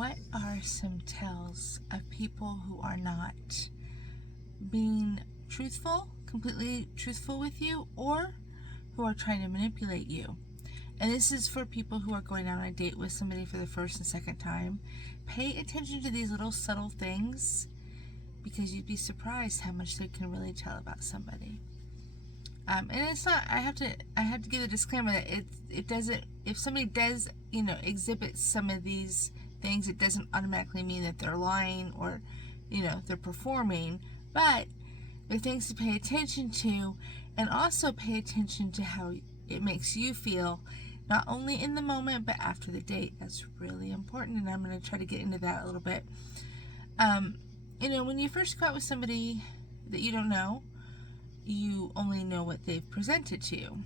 What are some tells of people who are not being truthful, completely truthful with you, or who are trying to manipulate you? And this is for people who are going on a date with somebody for the first and second time. Pay attention to these little subtle things, because you'd be surprised how much they can really tell about somebody. And it's not. I have to give a disclaimer that it doesn't. If somebody does, exhibit some of these things, it doesn't automatically mean that they're lying or, they're performing. But they're things to pay attention to, and also pay attention to how it makes you feel, not only in the moment but after the date. That's really important, and I'm going to try to get into that a little bit. When you first go out with somebody that you don't know, you only know what they've presented to you.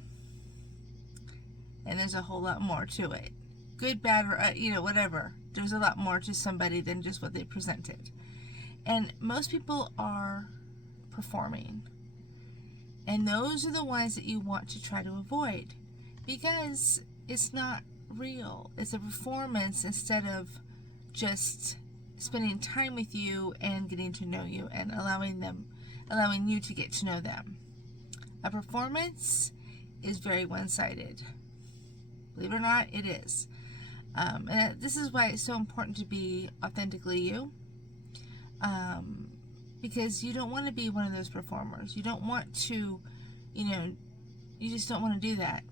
And there's a whole lot more to it. Good, bad, or, whatever. There's a lot more to somebody than just what they presented. And most people are performing. And those are the ones that you want to try to avoid, because it's not real. It's a performance instead of just spending time with you and getting to know you and allowing you to get to know them. A performance is very one-sided. Believe it or not, it is. And this is why it's so important to be authentically you. Because you don't want to be one of those performers. You don't want to, you just don't want to do that.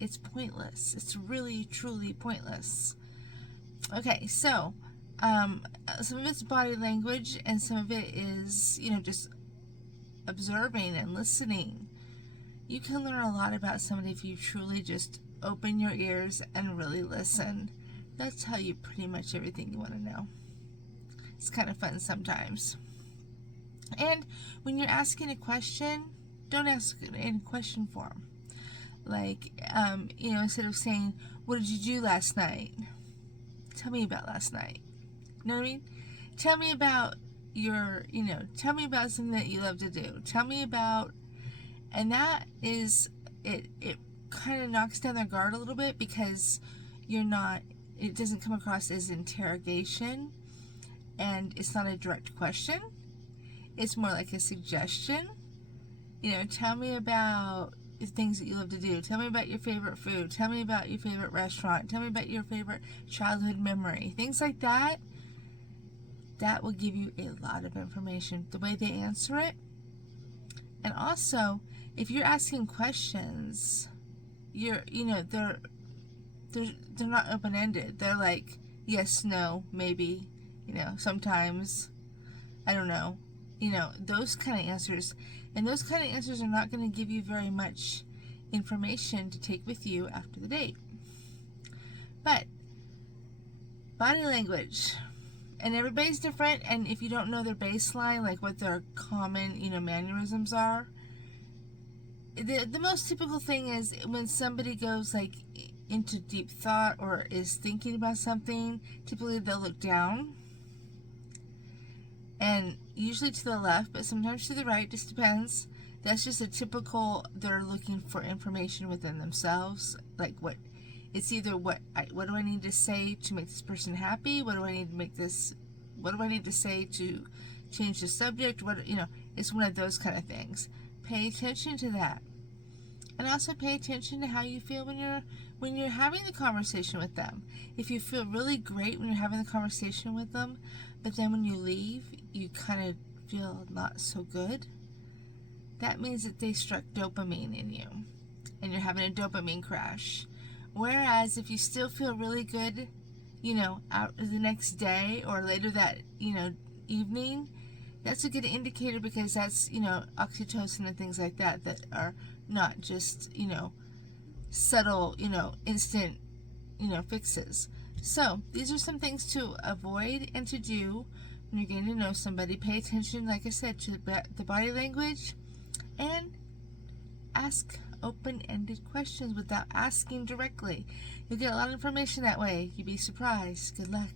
It's pointless. It's really, truly pointless. Okay, so some of it's body language, and some of it is, just observing and listening. You can learn a lot about somebody if you truly just open your ears and really listen. They'll tell you pretty much everything you want to know. It's kind of fun sometimes. And when you're asking a question, don't ask it in question form. Like, instead of saying, "What did you do last night?" Tell me about last night. You know what I mean? Tell me about tell me about something that you love to do. Tell me about, and that is, it kind of knocks down their guard a little bit, because it doesn't come across as interrogation, and it's not a direct question. It's more like a suggestion. Tell me about the things that you love to do. Tell me about your favorite food. Tell me about your favorite restaurant. Tell me about your favorite childhood memory. Things like that. That will give you a lot of information. The way they answer it. And also, if you're asking questions, they're not open-ended. They're like yes, no, maybe, sometimes, I don't know. Those kind of answers. And those kind of answers are not going to give you very much information to take with you after the date. But body language. And everybody's different, and if you don't know their baseline, like what their common, mannerisms are, the most typical thing is when somebody goes like into deep thought or is thinking about something, typically they'll look down. And usually to the left, but sometimes to the right, just depends. That's just a typical, they're looking for information within themselves. Like it's either what do I need to say to make this person happy? What do I need to say to change the subject? It's one of those kind of things. Pay attention to that. And also pay attention to how you feel when you're having the conversation with them. If you feel really great when you're having the conversation with them, but then when you leave, you kind of feel not so good, that means that they struck dopamine in you, and you're having a dopamine crash. Whereas if you still feel really good, out the next day or later that, evening, that's a good indicator, because that's, oxytocin and things like that are not just, subtle, instant, fixes. So these are some things to avoid and to do when you're getting to know somebody. Pay attention, like I said, to the body language, and ask open-ended questions without asking directly. You'll get a lot of information that way. You'd be surprised. Good luck.